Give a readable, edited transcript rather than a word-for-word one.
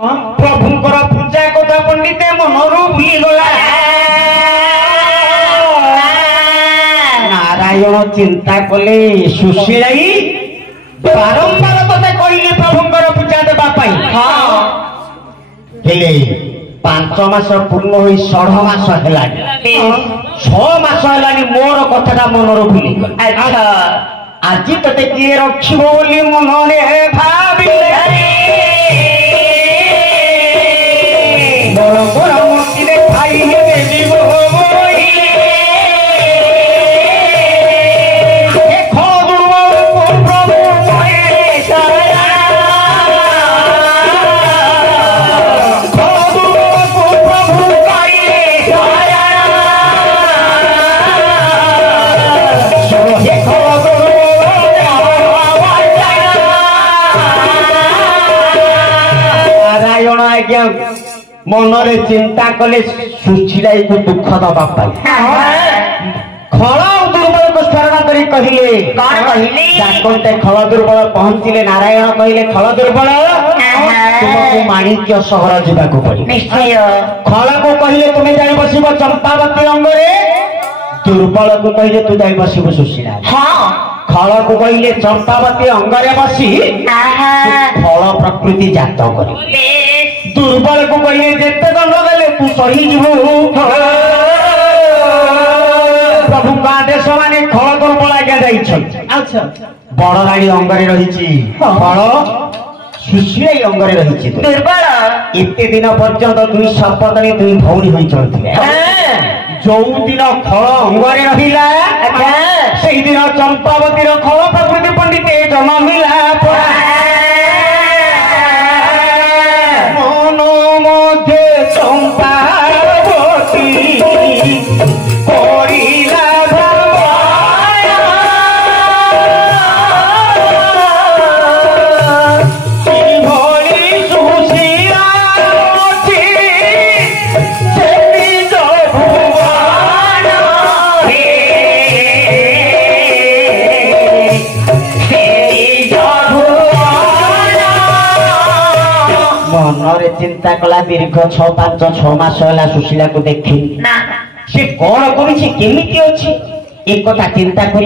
प्रभुंकर पूजा कथा पंडित मनरू भूली गला नारायण चिंता कले सुशीलाई बारंबार तते कहले प्रभुंकर पूजा देबा पाई हेले 5 मास पूर्ण होई 6 मास हेलानी 6 मास हेलानी मोर कथाटा मनरू भूली गला आज तते किए रखिबो बोली मनरे भाबिले बड़ बड़ मूर्ति देखाई देवी नारायण आज्ञा मनरे चिंता कले सुशीलाई को दुख दबा पाई खल दुर्बल को स्मरण करी कहले डाकते खल दुर्बल पहुंचले नारायण कहले खल दुर्बल तुमको माणिक्य सहर जावाक पड़े निश्चय खल को कहले तुम्हें जाई बसिब चंपावती अंगरे दुर्बल को कहले तू जाई बसिब सुशीला खल को कहले चंपावती अंगरे बसी खल प्रकृति जात कर दुर्बल को कहले जेते दंड देले तू सही जीवु प्रभु का आदेश माने खल दुर्बल आज्ञा जाई अच्छा बड़ रानी अंगरे रहिछि खल सुशीलाई अंगरे रहिछि दुर्बल एते दिन पर्यंत दुई सपतनी दुई भौणी होई चलथिले जो दिन खल अंगरे रहिला सेही दिन चंपावती रो खल प्रकृति पंडित जन्म मिला मनरे चिंता कला दीर्घ 6 मास होला सुशीला को देखी से कौन करी केमिति अछि एक कथा चिंता